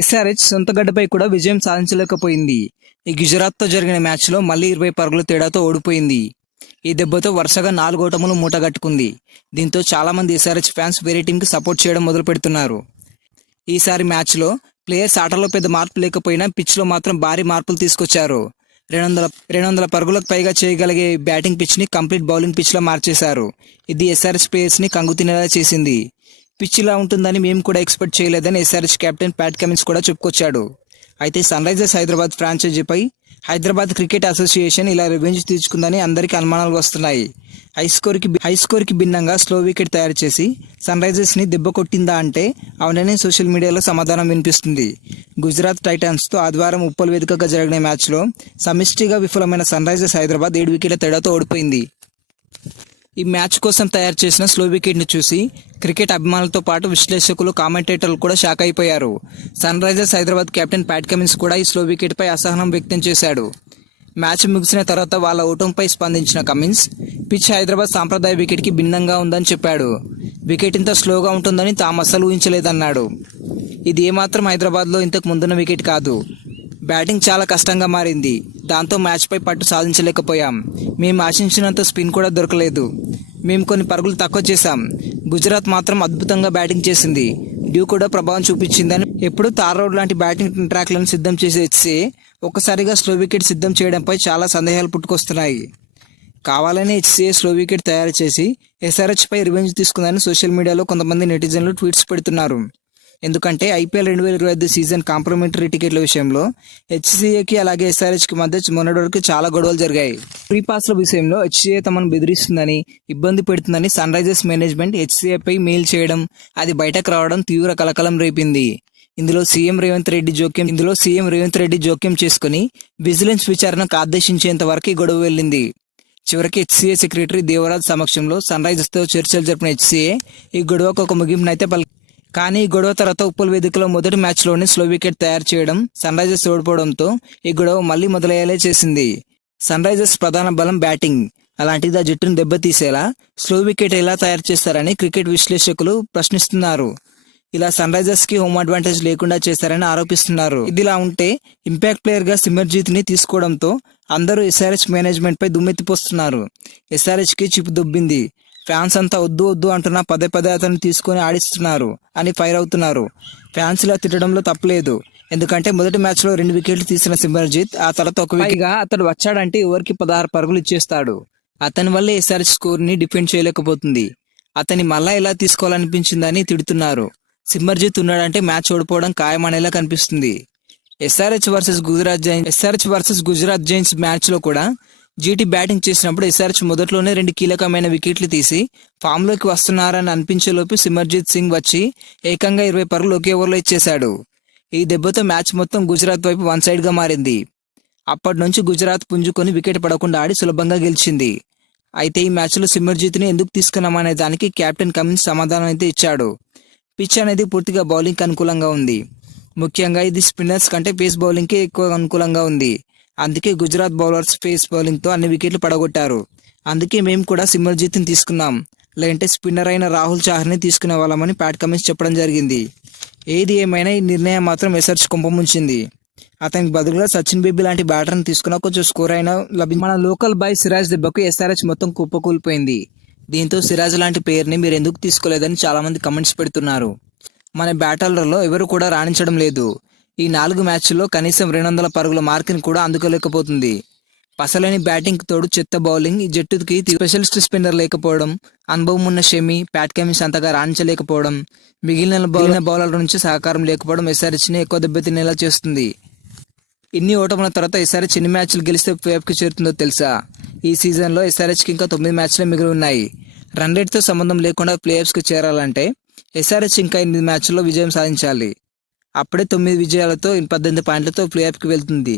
SRH సొంత గడ్డపై కూడా విజయం సాధించలేకపోయింది. ఈ గుజరాత్తో జరిగిన మ్యాచ్లో మళ్లీ 20 పరుగుల తేడాతో ఓడిపోయింది. ఈ దెబ్బతో వరుసగా 4 ఓటములు మూటగట్టుకుంది. దీంతో చాలా మంది ఎస్ఆర్హెచ్ ఫ్యాన్స్ వేరే టీంకి సపోర్ట్ చేయడం మొదలు పెడుతున్నారు. ఈసారి మ్యాచ్లో ప్లేయర్స్ ఆటలో పెద్ద మార్పు లేకపోయినా పిచ్లో మాత్రం భారీ మార్పులు తీసుకొచ్చారు. 200 పరుగులకు పైగా చేయగలిగే బ్యాటింగ్ పిచ్ని కంప్లీట్ బౌలింగ్ పిచ్లా మార్చేశారు. ఇది ఎస్ఆర్హెచ్ ప్లేయర్స్ని కంగుతినేలా చేసింది. పిచ్ ఇలా ఉంటుందని మేము కూడా ఎక్స్పెక్ట్ చేయలేదని ఎస్ఆర్హెచ్ కెప్టెన్ ప్యాట్ కమిన్స్ కూడా చెప్పుకొచ్చాడు. అయితే సన్ రైజర్స్ హైదరాబాద్ ఫ్రాంచైజీపై హైదరాబాద్ క్రికెట్ అసోసియేషన్ ఇలా రివెంజ్ తీర్చుకుందని అందరికీ అనుమానాలు వస్తున్నాయి. హై స్కోర్కి భిన్నంగా స్లో వికెట్ తయారు చేసి సన్ రైజర్స్ని దెబ్బ కొట్టిందా అంటే అవునని సోషల్ మీడియాలో సమాధానం వినిపిస్తుంది. గుజరాత్ టైటాన్స్తో ఆదివారం ఉప్పల్ వేదికగా జరిగిన మ్యాచ్లో సమిష్టిగా విఫలమైన సన్ రైజర్స్ హైదరాబాద్ 7 వికెట్ల తేడాతో ఓడిపోయింది. ఈ మ్యాచ్ కోసం తయారు చేసిన స్లో వికెట్ని చూసి క్రికెట్ అభిమానులతో పాటు విశ్లేషకులు, కామెంటేటర్లు కూడా షాక్ అయిపోయారు. Sun Risers Hyderabad captain Pat Cummins కూడా ఈ స్లో వికెట్పై అసహనం వ్యక్తం చేశాడు. మ్యాచ్ ముగిసిన తర్వాత వాళ్ళ ఓటమిపై స్పందించిన కమిన్స్, పిచ్ హైదరాబాద్ సాంప్రదాయ వికెట్కి భిన్నంగా ఉందని చెప్పాడు. వికెట్ ఇంత స్లోగా ఉంటుందని తాము అస్సలు ఊహించలేదన్నాడు. ఇది ఏమాత్రం హైదరాబాద్లో ఇంతకు ముందున్న వికెట్ కాదు. బ్యాటింగ్ చాలా కష్టంగా మారింది. దాంతో మ్యాచ్పై పట్టు సాధించలేకపోయాం. మేము ఆశించినంత స్పిన్ కూడా దొరకలేదు. మేము కొన్ని పరుగులు తక్కువ చేశాం. గుజరాత్ మాత్రం అద్భుతంగా బ్యాటింగ్ చేసింది. డ్యూ కూడా ప్రభావం చూపించిందని ఎప్పుడు తార్ రోడ్ లాంటి బ్యాటింగ్ ట్రాక్లను సిద్ధం చేసి హెచ్సీఏ ఒక్కసారిగా స్లో వికెట్ సిద్ధం చేయడంపై చాలా సందేహాలు పుట్టుకొస్తున్నాయి. కావాలని హెచ్సీఏ స్లో వికెట్ తయారు చేసి ఎస్ఆర్హెచ్పై రివెంజ్ తీసుకుందని సోషల్ మీడియాలో కొంతమంది నెటిజన్లు ట్వీట్స్ పెడుతున్నారు. ఎందుకంటే ఐపీఎల్ 2025 సీజన్ కాంప్లిమెంటరీ టికెట్ల విషయంలో హెచ్సీఏకి అలాగే ఎస్ఆర్హెచ్కి మధ్య మొన్నటి వరకు చాలా గొడవలు జరిగాయి. ఫ్రీ పాస్ల విషయంలో హెచ్సీఏ తమను బెదిరిస్తుందని, ఇబ్బంది పెడుతుందని సన్ రైజర్స్ మేనేజ్మెంట్ హెచ్సీఏపై మెయిల్ చేయడం, అది బయటకు రావడం తీవ్ర కలకలం రేపింది. ఇందులో సీఎం రేవంత్ రెడ్డి జోక్యం చేసుకుని విజిలెన్స్ విచారణకు ఆదేశించేంత వరకు గొడవ వెళ్ళింది. చివరికి హెచ్సీఏ సెక్రటరీ దేవరాజ్ సమక్షంలో సన్ రైజర్స్తో చర్చలు జరిపిన హెచ్సీఏ ఈ గొడవకు ఒక ముగింపునైతే కానీ ఈ గొడవ తర్వాత ఉప్పల్ వేదికలో మొదటి మ్యాచ్లోనే స్లో వికెట్ తయారు చేయడం, సన్ రైజర్స్ ఓడిపోవడంతో ఈ గొడవ మళ్లీ మొదలయ్యేలా చేసింది. సన్ రైజర్స్ ప్రధాన బలం బ్యాటింగ్. అలాంటిది ఆ జట్టును దెబ్బతీసేలా స్లో వికెట్ ఎలా తయారు చేస్తారని క్రికెట్ విశ్లేషకులు ప్రశ్నిస్తున్నారు. ఇలా సన్ రైజర్స్కి హోమ్ అడ్వాంటేజ్ లేకుండా చేశారని ఆరోపిస్తున్నారు. ఇదిలా ఉంటే ఇంపాక్ట్ ప్లేయర్గా సిమర్జీత్ని తీసుకోవడంతో అందరూ ఎస్ఆర్హెచ్ మేనేజ్మెంట్పై దుమ్మెత్తిపోస్తున్నారు. ఎస్ఆర్హెచ్కి చిప్పు దొబ్బింది. ఫ్యాన్స్ అంతా వద్దు అంటున్నా పదే అతన్ని తీసుకొని ఆడిస్తున్నారు అని ఫైర్ అవుతున్నారు. ఫ్యాన్స్ ఇలా తిట్టడంలో తప్పలేదు. ఎందుకంటే మొదటి మ్యాచ్లో 2 వికెట్లు తీసిన సిమర్జీత్ ఆ తర్వాత ఒక వికెట్గా అతడు వచ్చాడంటే ఎవరికి 16 పరుగులు ఇచ్చేస్తాడు. అతని వల్లే ఎస్ఆర్హెచ్ స్కోర్ని డిఫెండ్ చేయలేకపోతుంది. అతన్ని మళ్ళా ఇలా తీసుకోవాలనిపించిందని తిడుతున్నారు. సిమర్జీత్ ఉన్నాడంటే మ్యాచ్ ఓడిపోవడం ఖాయమనేలా కనిపిస్తుంది. ఎస్ఆర్హెచ్ వర్సెస్ గుజరాత్ జైంట్స్ మ్యాచ్లో కూడా జీటీ బ్యాటింగ్ చేసినప్పుడు ఎస్ఆర్హెచ్ మొదట్లోనే 2 కీలకమైన వికెట్లు తీసి ఫామ్లోకి వస్తున్నారని అనిపించేలోపు సిమర్జీత్ సింగ్ వచ్చి ఏకంగా 20 పరుగులు ఒకే ఓవర్లో ఇచ్చేశాడు. ఈ దెబ్బతో మ్యాచ్ మొత్తం గుజరాత్ వైపు వన్ సైడ్గా మారింది. అప్పటి నుంచి గుజరాత్ పుంజుకొని వికెట్ పడకుండా ఆడి సులభంగా గెలిచింది. అయితే ఈ మ్యాచ్లో సిమర్జీత్ని ఎందుకు తీసుకున్నామనే దానికి కెప్టెన్ కమిన్స్ సమాధానం అయితే ఇచ్చాడు. పిచ్ అనేది పూర్తిగా బౌలింగ్కి అనుకూలంగా ఉంది. ముఖ్యంగా ఇది స్పిన్నర్స్ కంటే పేస్ బౌలింగ్కి ఎక్కువ అనుకూలంగా ఉంది. అందుకే గుజరాత్ బౌలర్స్ పేస్ బౌలింగ్తో అన్ని వికెట్లు పడగొట్టారు. అందుకే మేము కూడా సిమర్జీత్ని తీసుకున్నాం. లేదంటే స్పిన్నర్ అయిన రాహుల్ చాహర్ని తీసుకునే వాళ్ళమని ప్యాట్ కమిన్స్ చెప్పడం జరిగింది. ఏది ఏమైనా ఈ నిర్ణయం మాత్రం ఎస్ఆర్హెచ్ కుంపముంచింది. అతనికి బదులుగా సచిన్ బేబీ లాంటి బ్యాటర్ని తీసుకున్నా కొంచెం స్కోర్ అయినా మన లోకల్ బాయ్ సిరాజ్ దెబ్బకు ఎస్ఆర్హెచ్ మొత్తం కుప్పకూలిపోయింది. దీంతో సిరాజ్ లాంటి పేరుని మీరు ఎందుకు తీసుకోలేదని చాలా మంది కమెంట్స్ పెడుతున్నారు. మన బ్యాటర్లలో ఎవరు కూడా రాణించడం లేదు. ఈ 4 మ్యాచ్ల్లో కనీసం 200 పరుగుల మార్కుని కూడా అందుకోలేకపోతుంది. పసలేని బ్యాటింగ్ తోడు చెత్త బౌలింగ్ ఈ జట్టుకి స్పెషలిస్ట్ స్పిన్నర్ లేకపోవడం, అనుభవం ఉన్న షమి, ప్యాట్ కమిన్స్ అంతగా రాణించలేకపోవడం, మిగిలిన బౌలర్ల నుంచి సహకారం లేకపోవడం ఎస్ఆర్హెచ్ని ఎక్కువ దెబ్బతినేలా చేస్తుంది. ఇన్ని ఓటముల తర్వాత ఎస్ఆర్హెచ్ ఎన్ని మ్యాచ్లు గెలిస్తే ప్లేఆఫ్కి చేరుతుందో తెలుసా? ఈ సీజన్లో ఎస్ఆర్హెచ్కి ఇంకా 9 మ్యాచ్లే మిగిలి ఉన్నాయి. రన్ రేట్తో సంబంధం లేకుండా ప్లేఆఫ్స్కి చేరాలంటే ఎస్ఆర్హెచ్ ఇంకా 8 మ్యాచ్ల్లో విజయం సాధించాలి. అప్పుడే 9 విజయాలతో 18 పాయింట్లతో ప్లేఆఫ్కి వెళ్తుంది.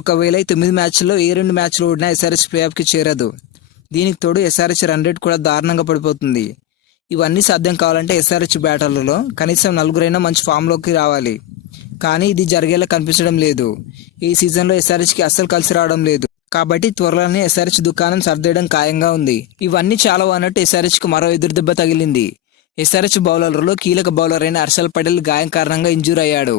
ఒకవేళ ఈ 9 మ్యాచ్ల్లో ఏ 2 మ్యాచ్లు ఓడినా ఎస్ఆర్హెచ్ ప్లేఆఫ్కి చేరదు. దీనికి తోడు ఎస్ఆర్హెచ్ రన్ రేట్ కూడా దారుణంగా పడిపోతుంది. ఇవన్నీ సాధ్యం కావాలంటే ఎస్ఆర్హెచ్ బ్యాటర్లలో కనీసం 4 మంచి ఫామ్లోకి రావాలి. కానీ ఇది జరిగేలా కనిపించడం లేదు. ఈ సీజన్లో ఎస్ఆర్హెచ్కి అస్సలు కలిసి రావడం లేదు. కాబట్టి త్వరలోనే ఎస్ఆర్హెచ్ దుకాణం సర్దేయడం ఖాయంగా ఉంది. ఇవన్నీ చాలా అన్నట్టు ఎస్ఆర్హెచ్కి మరో ఎదురు దెబ్బ తగిలింది. ఎస్ఆర్హెచ్ బౌలర్లలో కీలక బౌలర్ అయిన హర్షల్ పటేల్ గాయం కారణంగా ఇంజూర్ అయ్యాడు.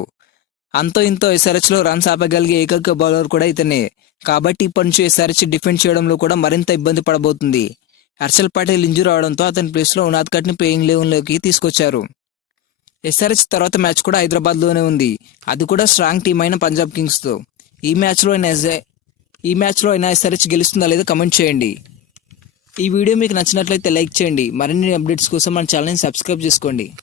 అంతో ఇంతో ఎస్ఆర్హెచ్లో రన్స్ ఆపగలిగే ఏకైక బౌలర్ కూడా ఇతనే. కాబట్టి ఇప్పటి నుంచి ఎస్ఆర్హెచ్ డిఫెండ్ చేయడంలో కూడా మరింత ఇబ్బంది పడబోతుంది. హర్షల్ పటేల్ ఇంజూర్ అవడంతో అతని ప్లేస్లో ఉనాద్ కట్ని ప్లేయింగ్ లెవెన్లోకి తీసుకొచ్చారు. ఎస్ఆర్హెచ్ తర్వాత మ్యాచ్ కూడా హైదరాబాద్లోనే ఉంది. అది కూడా స్ట్రాంగ్ టీం అయిన పంజాబ్ కింగ్స్తో. ఈ మ్యాచ్లో అయినా ఎస్ఆర్హెచ్ గెలుస్తుందా లేదో కమెంట్ చేయండి. ఈ వీడియో మీకు నచ్చినట్లయితే లైక్ చేయండి. మరిన్ని అప్డేట్స్ కోసం మన ఛానల్ని సబ్స్క్రైబ్ చేసుకోండి.